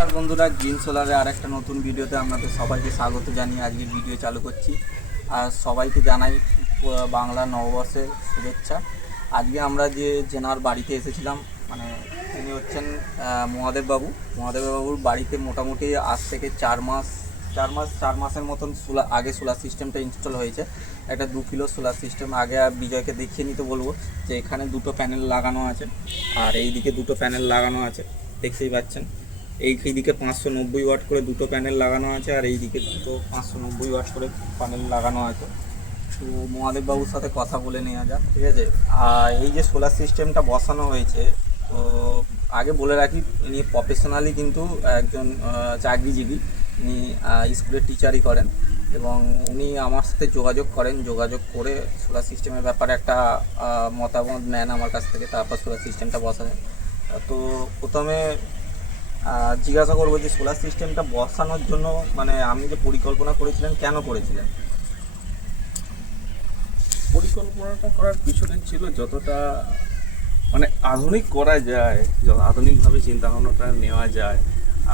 নমস্কার বন্ধুরা, গ্রিন সোলারে আর একটা নতুন ভিডিওতে আপনাদের সবাইকে স্বাগত জানিয়ে আজকে ভিডিও চালু করছি। আর সবাইকে জানাই বাংলা নববর্ষের শুভেচ্ছা। আজকে আমরা যে জেনার বাড়িতে এসেছিলাম, মানে তিনি হচ্ছেন মহাদেববাবুর বাড়িতে মোটামুটি আজ থেকে চার মাসের মতন আগে সোলার সিস্টেমটা ইনস্টল হয়েছে। একটা 2 কিলো সোলার সিস্টেম। আগে বিজয়কে দেখিয়ে নিতে বলবো যে এখানে দুটো প্যানেল লাগানো আছে, আর এই দিকে দুটো প্যানেল লাগানো আছে, দেখতেই পাচ্ছেন। এইদিকে 590 ওয়াট করে দুটো প্যানেল লাগানো আছে, আর এই দিকে দুটো 590 ওয়াট করে প্যানেল লাগানো আছে। তো মহাদেববাবুর সাথে কথা বলে নেওয়া যাক, ঠিক আছে। আর এই যে সোলার সিস্টেমটা বসানো হয়েছে, তো আগে বলে রাখি ইনি প্রফেশনালি কিন্তু একজন চাকরিজীবী। উনি স্কুলের টিচারই করেন এবং উনি আমার সাথে যোগাযোগ করে সোলার সিস্টেমের ব্যাপারে একটা মতামত নেন আমার কাছ থেকে, তারপর সোলার সিস্টেমটা বসালেন। তো প্রথমে জিজ্ঞাসা করবো যে সোলার সিস্টেমটা বসানোর জন্য মানে আপনি যে পরিকল্পনা করেছিলেন, কেন করেছিলেন? পরিকল্পনাটা করার পিছনে ছিল যতটা মানে আধুনিক করা যায়, যত আধুনিকভাবে চিন্তাভাবনাটা নেওয়া যায়।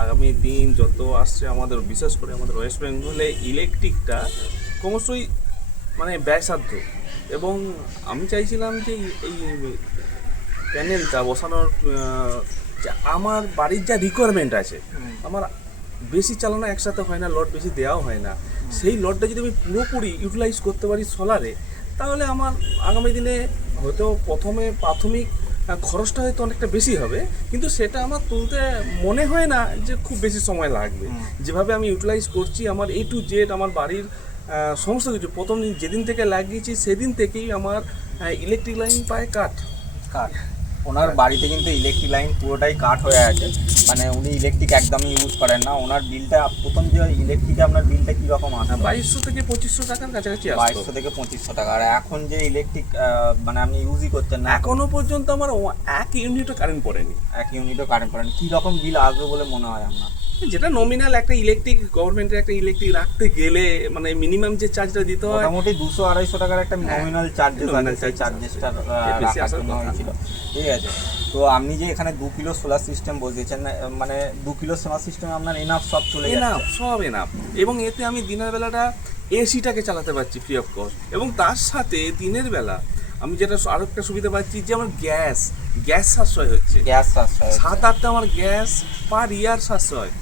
আগামী দিন যত আসছে আমাদের, বিশেষ করে আমাদের ওয়েস্ট বেঙ্গলে ইলেকট্রিকটা ক্রমশই মানে ব্যয়সাধ্য, এবং আমি চাইছিলাম যে এই প্যানেলটা বসানোর আমার বাড়ির যা রিকোয়ারমেন্ট আছে, আমার বেশি চালানো একসাথে হয় না, লড বেশি দেওয়াও হয় না। সেই লডটা যদি আমি পুরোপুরি ইউটিলাইজ করতে পারি সোলারে, তাহলে আমার আগামী দিনে হয়তো প্রথমে প্রাথমিক খরচটা হয়তো অনেকটা বেশি হবে, কিন্তু সেটা আমার তুলতে মনে হয় না যে খুব বেশি সময় লাগবে। যেভাবে আমি ইউটিলাইজ করছি আমার A to Z, আমার বাড়ির সমস্ত কিছু প্রথম যেদিন থেকে লাগিয়েছি সেদিন থেকেই আমার ইলেকট্রিক লাইন পায় কাট। ওনার বাড়িতে কিন্তু ইলেকট্রিক লাইন পুরোটাই কাট হয়ে আছে, মানে উনি ইলেকট্রিক একদমই ইউজ করেন না। ওনার বিলটা প্রথম যে ইলেকট্রিকে আপনার বিলটা কীরকম আসে? 2200 থেকে 2500 টাকার কাছাকাছি আসে। 2200 থেকে 2500 টাকা। আর এখন যে ইলেকট্রিক মানে আপনি ইউজই করছেন না, এখনো পর্যন্ত আমার 1 ইউনিটও কারেন্ট পড়েনি। 1 ইউনিটও কারেন্ট পড়েন। কীরকম বিল আসবে বলে মনে হয় আপনার? যেটা নমিনাল একটা ইলেকট্রিক, গভর্নমেন্টের একটা ইলেকট্রিক রাখতে গেলে মানে মিনিমাম যে চার্জটা দিতে হয় মোটামুটি 200-250 টাকার একটা নমিনাল চার্জেস আছে, সেই চার্জেসটা রাখার জন্য হয়েছিল, ঠিক আছে। তো আপনি যে এখানে 2 কিলো সোলার সিস্টেম বসিয়েছেন, মানে 2 কিলো সোলার সিস্টেম আপনার এনাফ সব চলে যাচ্ছে? সব এনাফ, এবং এতে আমি দিনের বেলাটা এসিটাকে চালাতে পারছি ফ্রি অফ কস্ট, এবং তার সাথে দিনের বেলা আমি যেটা আরো একটা সুবিধা পাচ্ছি যে আমার গ্যাস সাশ্রয় হচ্ছে। 7-8টা আমার গ্যাস পার ইয়ার সাশ্রয়।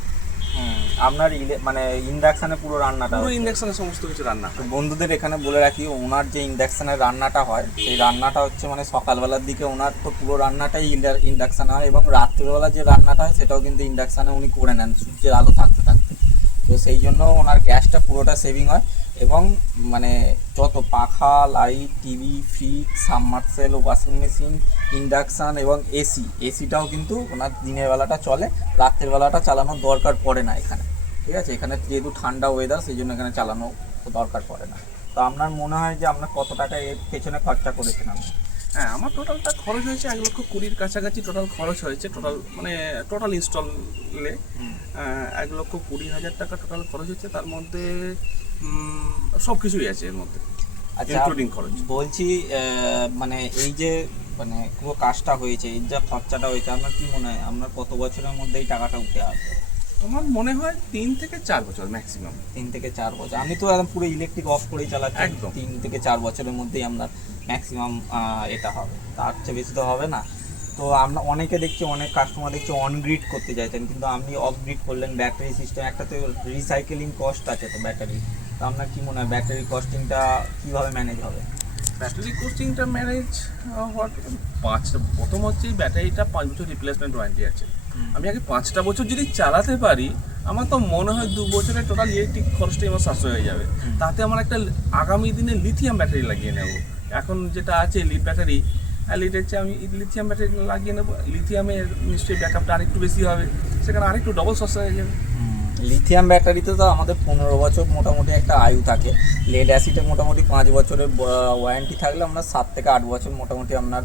আপনার মানে ইন্ডাকশানে পুরো রান্নাটা, পুরো ইন্ডাকশানে সমস্ত কিছু রান্না। তো বন্ধুদের এখানে বলে রাখি, ওনার যে ইন্ডাকশানের রান্নাটা হয়, সেই রান্নাটা হচ্ছে মানে সকালবেলার দিকে ওনার তো পুরো রান্নাটাই ইন্ডাকশানে হয়, এবং রাত্রিবেলা যে রান্নাটা হয় সেটাও কিন্তু ইন্ডাকশানে উনি করে নেন সূর্যের আলো থাকতে থাকতে। তো সেই জন্য ওনার গ্যাসটা পুরোটা সেভিং হয়, এবং মানে যত পাখা, light, TV, fridge, submersible, washing machine, induction এবং এসিটাও কিন্তু ওনার দিনের বেলাটা চলে, রাত্রের বেলাটা চালানোর দরকার পড়ে না এখানে, ঠিক আছে। এখানে যেহেতু ঠান্ডা ওয়েদার, সেই জন্য এখানে চালানো দরকার পড়ে না। তো আপনার মনে হয় যে আপনার কত টাকা এর পেছনে খরচা করেছেন আপনি? হ্যাঁ, আমার টোটালটা খরচ হয়েছে 1,20,000 কাছাকাছি টোটাল খরচ হয়েছে। টোটাল ইনস্টলে 1,20,000 টাকা টোটাল খরচ হচ্ছে। তার মধ্যে সব কিছুই আছে এর মধ্যে, ইনক্লুডিং খরচ। বলছি মানে এই যে মানে পুরো কাজটা হয়েছে, এই যা খরচাটা হয়েছে, আপনার কি মনে হয় আপনার কত বছরের মধ্যে এই টাকাটা উঠে আসবে? আমার মনে হয় 3 থেকে 4 বছর ম্যাক্সিমাম। 3 থেকে 4 বছর। আমি তো একদম পুরো ইলেকট্রিক অফ করেই চালাচ্ছি, একদম 3 থেকে 4 বছরের মধ্যেই আপনার ম্যাক্সিমাম এটা হবে, তার চেয়ে বেশি তো হবে না। তো আমরা অনেকে দেখছি, অনেক কাস্টমার দেখছি অন গ্রিড করতে চাইছেন, কিন্তু আপনি অফ গ্রিড করলেন। ব্যাটারি সিস্টেম একটা তো রিসাইকেলিং কস্ট আছে তো ব্যাটারি, তো আপনার কি মনে হয় ব্যাটারি কস্টিংটা কীভাবে ম্যানেজ হবে? ব্যাটারি কস্টিংটা ম্যানেজ হওয়ার প্রথম হচ্ছে ব্যাটারিটা 5 বছর রিপ্লেসমেন্ট ওয়ারেন্টি আছে। আমি আগে 5টা বছর যদি চালাতে পারি, আমার তো মনে হয় 2 বছরের টোটাল ইলেকট্রিক খরচটাই আমার সাশ্রয় হয়ে যাবে। তাতে আমার একটা আগামী দিনে লিথিয়াম ব্যাটারি লাগিয়ে নেব। এখন যেটা আছে লিড ব্যাটারি, লিডের চেয়ে আমি লিথিয়াম ব্যাটারি লাগিয়ে নেবো। লিথিয়ামের নিশ্চয়ই ব্যাকআপটা আরেকটু বেশি হবে, সেখানে আরেকটু ডবল সাশ্রয় হয়ে যাবে। লিথিয়াম ব্যাটারিতে তো আমাদের 15 বছর মোটামুটি একটা আয়ু থাকে। লেড অ্যাসিডে মোটামুটি 5 বছরের ওয়ারেন্টি থাকলে আপনার 7 থেকে 8 বছর মোটামুটি আপনার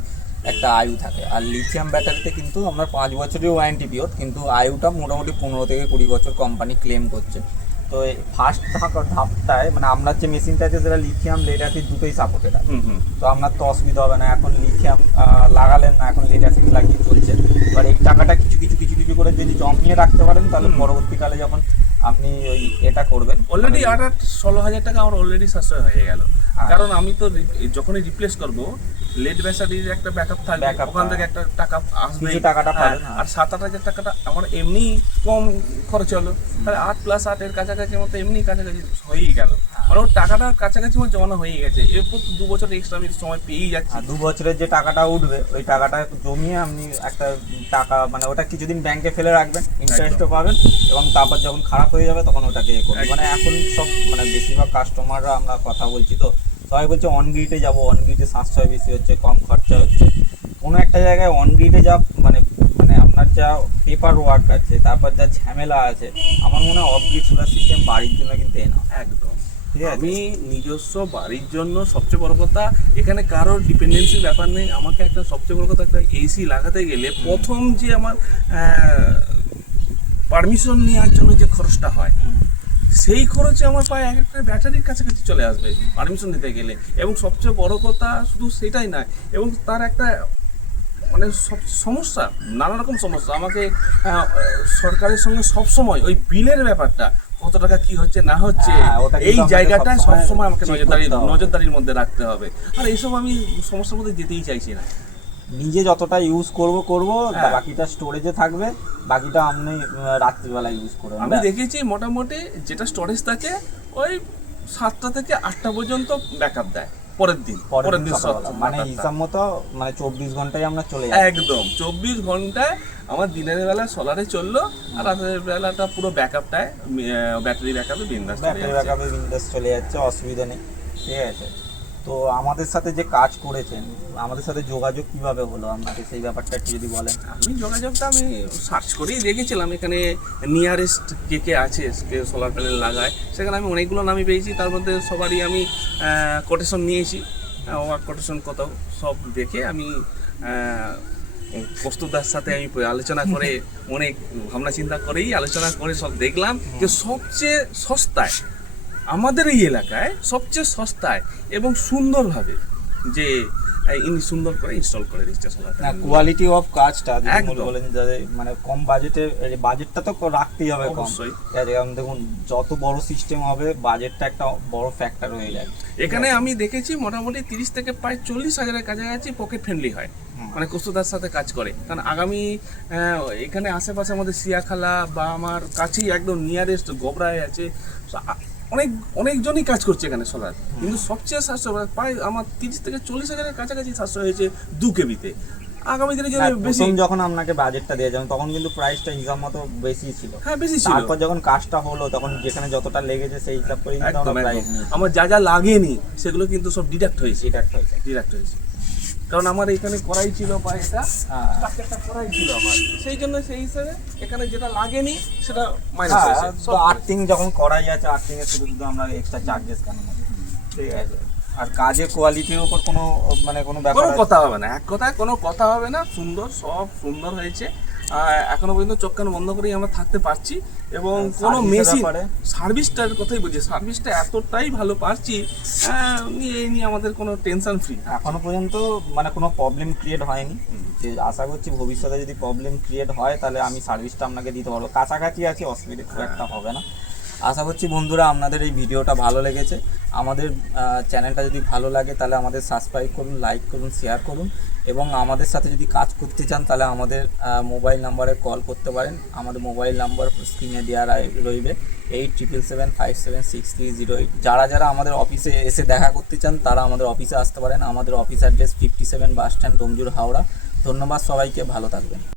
একটা আয়ু থাকে। আর লিথিয়াম ব্যাটারিতে কিন্তু আপনার 5 বছরের ওয়ারেন্টি পিরিয়ড, কিন্তু আয়ুটা মোটামুটি 15 থেকে 20 বছর কোম্পানি ক্লেম করছে। তো ফার্স্ট ধাপটায় মানে আপনার যে মেশিনটা আছে সেটা লিথিয়াম লেড অ্যাসিড দুটোই সাপোর্টেড আছে, তো আপনার তো অসুবিধা হবে না। এখন লিথিয়াম লাগালেন না, এখন লেড অ্যাসিড লাগিয়ে চলছে। এবার এই টাকাটা কিছু করে যদি জমিয়ে রাখতে পারেন, তাহলে পরবর্তীকালে যখন আপনি ওই এটা করবেন অলরেডি 16,000 টাকা আমার অলরেডি সাশ্রয় হয়ে গেল। কারণ আমি তো যখনই রিপ্লেস করব লেড ব্যাটারির একটা ব্যাকআপ থাকবে, Backup, ওখান থেকে একটা টাকা আসবে, কিছু টাকাটা পাবেন। আর 7-8 টাকাটা আমার এমনি কম খরচ হলো, তাহলে 8+8 এর কাছাকাছি মতো এমনি কাছাকাছি হয়েই গেল, মানে ওর টাকাটা কাছাকাছি আমার জমানো হয়ে গেছে। এরপর তো 2 বছর এক্সট্রা আমি সময় পেয়েই যাচ্ছি। আর 2 বছরের যে টাকাটা উঠবে ওই টাকাটা জমিয়ে আপনি একটা টাকা মানে ওটা কিছুদিন ব্যাংকে ফেলে রাখবেন, ইন্টারেস্টও পাবেন, এবং তারপর যখন খারাপ হয়ে যাবে তখন ওটাকে করবেন। মানে এখন সব মানে বেশিরভাগ কাস্টমাররা আমরা কথা বলছি তো সবাই বলছে অন গ্রিডে যাবো, অন গ্রিডে সাশ্রয় বেশি হচ্ছে, কম খরচা হচ্ছে। কোনো একটা জায়গায় অন গ্রিডে যা মানে মানে আপনার যা পেপার ওয়ার্ক আছে, তারপর যা ঝামেলা আছে, আমার মনে হয় অফ গ্রিড সোলার সিস্টেম বাড়ির জন্য কিন্তু এনা। একদম, ঠিক আছে। আমি নিজস্ব বাড়ির জন্য সবচেয়ে বড় কথা, এখানে কারোর ডিপেন্ডেন্সির ব্যাপার নেই। আমাকে একটা সবচেয়ে বড় কথা, একটা এসি লাগাতে গেলে প্রথম যে আমার পারমিশন নেওয়ার জন্য যে খরচটা হয়, সেই খরচে আমার প্রায় একটা ব্যাটারির কাছাকাছি চলে আসবে পারমিশন নিতে গেলে। এবং সবচেয়ে বড় কথা শুধু সেটাই নয়, এবং তার একটা মানে সব সমস্যা, নানা রকম সমস্যা। আমাকে সরকারের সঙ্গে সবসময় ওই বিলের ব্যাপারটা, কত টাকা কি হচ্ছে না হচ্ছে, ওটা কিন্তু এই আমাকে জায়গাটায় সবসময় সবসময় আমাকে check করতে হবে। নজরদারির মধ্যে রাখতে হবে। আর এইসব আমি সমস্যার মধ্যে যেতেই চাইছি না। নিজে যতটা ইউজ করব, হ্যাঁ। বাকিটা স্টোরেজে থাকবে, বাকিটা আপনি রাত্রিবেলা ইউজ করবেন। আমি দেখেছি মোটামুটি যেটা স্টোরেজ থাকে ওই 7টা থেকে 8টা পর্যন্ত ব্যাকআপ দেয় পরের দিন সকালবেলা। মানে হিসাব মতো মানে 24 ঘন্টায় আমরা চলে যাই। একদম 24 ঘন্টায় আমার দিনের বেলা সোলারে চললো, আর রাতের বেলাটা পুরো ব্যাকআপটায় ব্যাটারি ব্যাকআপে বিন্দাস ব্যাটারি ব্যাকআপে বিন্দাস চলে যাচ্ছে, অসুবিধা নেই। ঠিক আছে। তো আমাদের সাথে যে কাজ করেছেন, আমাদের সাথে যোগাযোগ কিভাবে হলো আপনাকে, সেই ব্যাপারটা একটু যদি বলেন। আমি যোগাযোগটা আমি সার্চ করেই দেখেছিলাম এখানে নিয়ারেস্ট কে কে আছে, কে সোলার প্যানেল লাগায়। সেখানে আমি অনেকগুলো নামই পেয়েছি, তার মধ্যে সবারই আমি কোটেশন নিয়েছি, ওয়ার্ক কোটেশন কত সব দেখে আমি প্রস্তুতার সাথে আমি আলোচনা করে অনেক ভাবনা চিন্তা করেই আলোচনা করে সব দেখলাম যে সবচেয়ে সস্তায় আমাদের এই এলাকায়, সবচেয়ে সস্তায় এবং সুন্দরভাবে যে ইনি সুন্দর করে ইনস্টল করে দিচ্ছে সোলার না, কোয়ালিটি অফ কাজটা যদি একদম। বলেন যে মানে কম বাজেটে, বাজেটটা তো রাখতেই হবে কম। অবশ্যই। ঠিক আছে, কারণ দেখুন যত বড় সিস্টেম হবে বাজেটটা একটা বড় ফ্যাক্টর হয়ে যায়। এখানে আমি দেখেছি মোটামুটি 30 থেকে প্রায় 40,000-এর কাছাকাছি পকেট ফ্রেন্ডলি হয়, মানে কষ্টতার সাথে কাজ করে। কারণ আগামী এখানে আশেপাশে আমাদের সিয়াখালা বা আমার কাছেই একদম নিয়ারেস্ট গোবরায় আছে, অনেকজনই কাজ করছে এখানে সোলার। কিন্তু সবচেয়ে সাশ্রয় প্রায় আমার 30 থেকে 40,000-এর কাছাকাছি সাশ্রয় হয়েছে 2 কেবিতে। আগামী দিনে যদি বেশি, প্রথম যখন আপনাকে বাজেটটা দিয়ে যাবেন তখন কিন্তু প্রাইসটা হিসাব মতো বেশি ছিল। হ্যাঁ বেশি ছিল। তারপর যখন কাজটা হলো তখন যেখানে যতটা লেগেছে সেই হিসাব করে কিন্তু একদম আমরা প্রাইস একদম। নিয়েছি। আমার যা যা লাগেনি সেগুলো কিন্তু সব ডিডাক্ট হয়েছে, ডিডাক্ট হয়েছে। কারণ আমার এখানে করাই ছিল বা এটা হ্যাঁ। একটা করাই ছিল আমার, সেই জন্য সেই হিসেবে এখানে যেটা লাগেনি সেটা মাইনাস হয়েছে সব। আর্থিং যখন করাই আছে, আর্থিং এর শুধু শুধু আমরা এক্সট্রা চার্জেস কেন নেব? ঠিক আছে। আর কাজের কোয়ালিটির উপর কোনো মানে কোনো ব্যাপার কোনো আছে? কথা হবে না, এক কথায় কোনো কথা হবে না। সুন্দর, সব সুন্দর হয়েছে। এখনো পর্যন্ত চোখ কান বন্ধ করেই আমরা থাকতে পারছি। এবং কোনো সার্ভিসের মেশিন, ব্যাপারে? সার্ভিসটার কথাই বলছি, সার্ভিসটা এতটাই ভালো পাচ্ছি, এই নিয়ে আমাদের কোনো টেনশন ফ্রি। এখনো পর্যন্ত মানে কোনো প্রবলেম ক্রিয়েট হয়নি। যে আশা করছি ভবিষ্যতে যদি প্রবলেম ক্রিয়েট হয় তাহলে আমি সার্ভিসটা আপনাকে দিতে পারবো। কাছাকাছি আছি, অসুবিধা খুব একটা হবে না। আশা করছি বন্ধুরা আপনাদের এই ভিডিওটা ভালো লেগেছে। আমাদের চ্যানেলটা যদি ভালো লাগে তাহলে আমাদের সাবস্ক্রাইব করুন, লাইক করুন, শেয়ার করুন, এবং আমাদের সাথে যদি কাজ করতে চান তাহলে আমাদের মোবাইল নাম্বারে কল করতে পারেন। আমাদের মোবাইল নাম্বার স্ক্রিনে দেওয়া রইবে 8777576308। যারা যারা আমাদের অফিসে এসে দেখা করতে চান তারা আমাদের অফিসে আসতে পারেন। আমাদের office address 57 bus stand, Domjur, Howrah. ধন্যবাদ সবাইকে, ভালো থাকবেন।